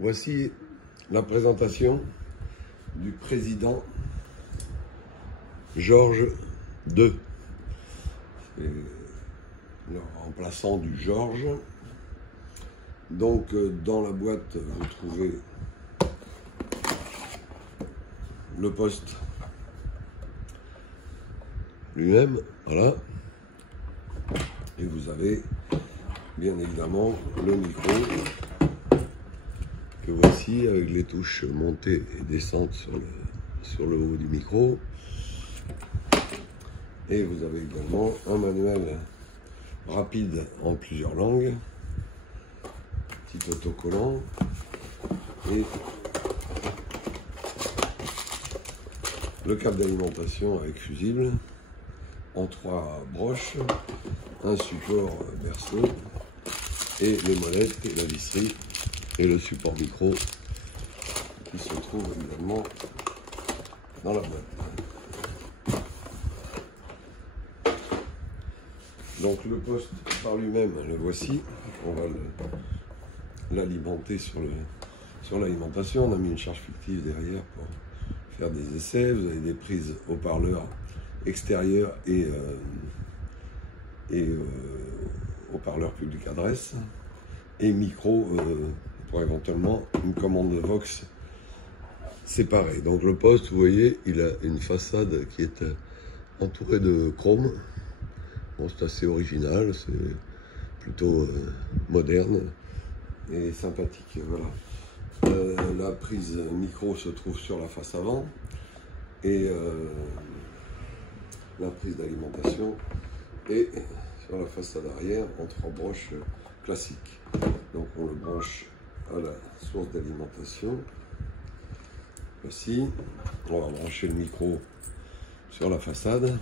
Voici la présentation du président Georges II. C'est le remplaçant du Georges. Donc dans la boîte, vous trouvez le poste lui-même, voilà. Et vous avez bien évidemment le micro que voici avec les touches montée et descente sur le haut du micro. Et vous avez également un manuel rapide en plusieurs langues, petit autocollant et le câble d'alimentation avec fusible en 3 broches, un support berceau et les molettes et la visserie et le support micro qui se trouve également dans la boîte. Donc le poste par lui-même, le voici. On va l'alimenter sur l'alimentation. On a mis une charge fictive derrière pour faire des essais. Vous avez des prises haut-parleurs extérieurs et haut-parleur public adresse et micro pour éventuellement une commande Vox séparée. Donc le poste, vous voyez, il a une façade qui est entourée de chrome. Bon, c'est assez original, c'est plutôt moderne et sympathique. Voilà. La prise micro se trouve sur la face avant et la prise d'alimentation et sur la façade arrière en 3 broches classiques. Donc on le branche à la source d'alimentation. Voici, on va brancher le micro sur la façade.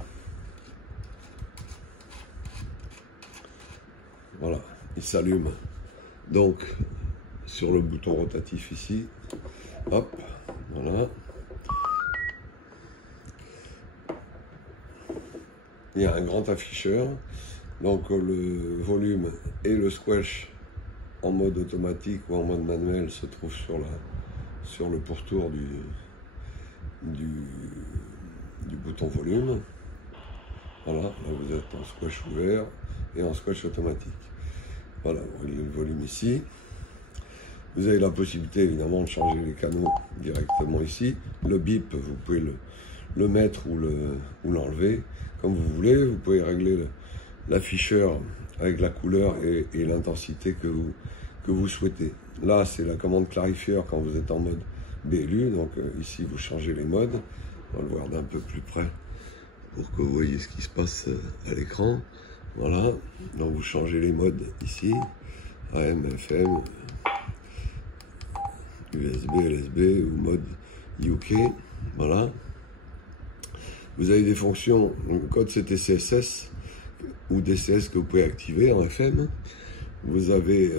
Voilà, il s'allume donc sur le bouton rotatif ici. Hop, voilà. Il y a un grand afficheur. Donc le volume et le squelch en mode automatique ou en mode manuel se trouvent sur le pourtour du bouton volume. Voilà, là vous êtes en squelch ouvert et en squelch automatique. Voilà, vous voyez le volume ici. Vous avez la possibilité évidemment de changer les canaux directement ici. Le bip, vous pouvez le mettre ou l'enlever comme vous voulez. Vous pouvez régler l'afficheur avec la couleur et l'intensité que vous souhaitez. Là, c'est la commande clarifieur quand vous êtes en mode BLU. Donc ici, vous changez les modes. On va le voir d'un peu plus près pour que vous voyez ce qui se passe à l'écran. Voilà. Donc vous changez les modes ici. AM, FM, USB, LSB ou mode UK. Voilà. Vous avez des fonctions code CTCSS ou DCS que vous pouvez activer en FM. Vous avez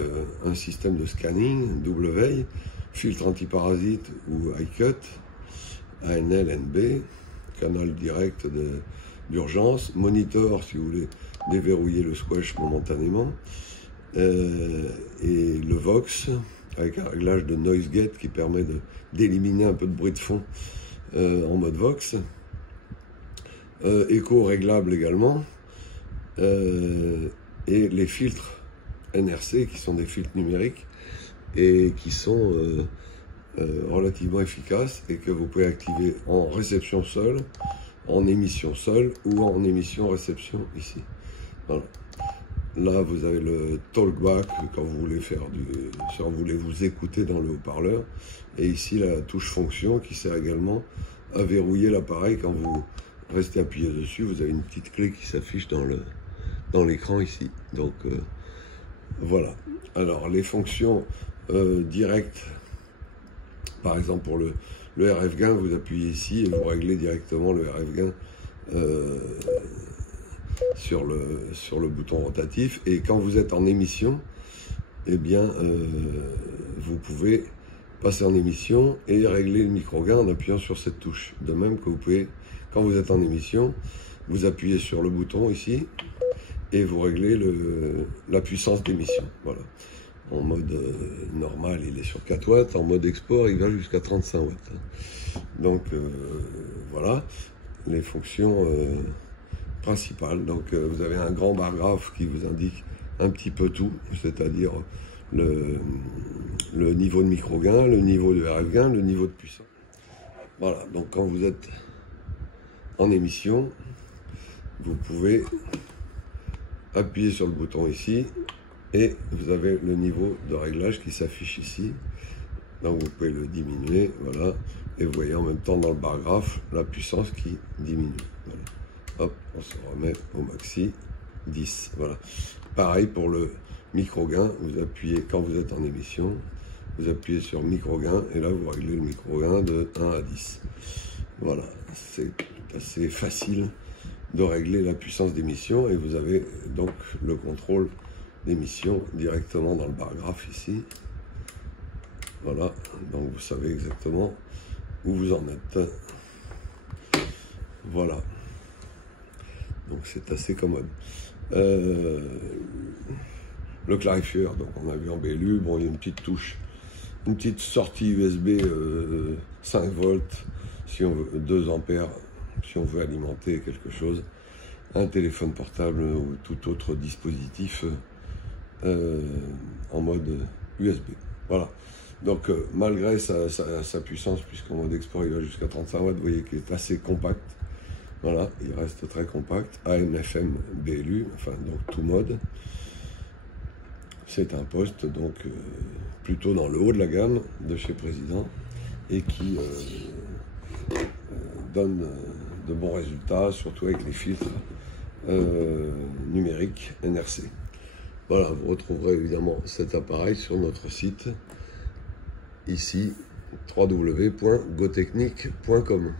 un système de scanning, double veille, filtre antiparasite ou iCut, ANL, NB, canal direct d'urgence, monitor si vous voulez déverrouiller le squelch momentanément, et le Vox avec un réglage de noise gate qui permet d'éliminer un peu de bruit de fond en mode Vox, écho réglable également, et les filtres NRC qui sont des filtres numériques et qui sont relativement efficaces et que vous pouvez activer en réception seule, en émission seule ou en émission réception ici. Voilà. Là vous avez le talkback quand vous voulez si vous voulez vous écouter dans le haut-parleur, et ici la touche fonction qui sert également à verrouiller l'appareil. Quand vous restez appuyé dessus, vous avez une petite clé qui s'affiche dans l'écran ici. Donc voilà. Alors les fonctions directes, par exemple pour le RF gain, vous appuyez ici et vous réglez directement le RF gain sur le bouton rotatif. Et quand vous êtes en émission, eh bien vous pouvez passer en émission et régler le micro gain en appuyant sur cette touche. De même que vous pouvez, quand vous êtes en émission, vous appuyez sur le bouton ici et vous réglez la puissance d'émission. Voilà. En mode normal, il est sur 4 watts. En mode export, il va jusqu'à 35 watts. Donc, voilà les fonctions principales. Donc, vous avez un grand bar graphe qui vous indique un petit peu tout, c'est-à-dire le niveau de micro-gain, le niveau de RF gain, le niveau de puissance. Voilà, donc quand vous êtes en émission, vous pouvez appuyer sur le bouton ici et vous avez le niveau de réglage qui s'affiche ici. Donc vous pouvez le diminuer, voilà, et vous voyez en même temps dans le bar graphe la puissance qui diminue. Voilà. Hop, on se remet au maxi, 10, voilà. Pareil pour le micro-gain, vous appuyez quand vous êtes en émission, vous appuyez sur micro-gain et là vous réglez le micro-gain de 1 à 10. Voilà, c'est assez facile de régler la puissance d'émission et vous avez donc le contrôle d'émission directement dans le bar graphe ici. Voilà, donc vous savez exactement où vous en êtes. Voilà, donc c'est assez commode. Le clarifieur, donc on a vu en BLU, bon il y a une petite touche, une petite sortie USB 5 volts, si on veut, 2 ampères, si on veut alimenter quelque chose, un téléphone portable ou tout autre dispositif en mode USB. Voilà. Donc malgré sa puissance, puisqu'en mode export il va jusqu'à 35 watts, vous voyez qu'il est assez compact. Voilà, il reste très compact. AM, FM, BLU, enfin donc tout mode. C'est un poste donc plutôt dans le haut de la gamme de chez Président et qui donne de bons résultats, surtout avec les filtres numériques NRC. Voilà, vous retrouverez évidemment cet appareil sur notre site, ici, www.gotechnique.com.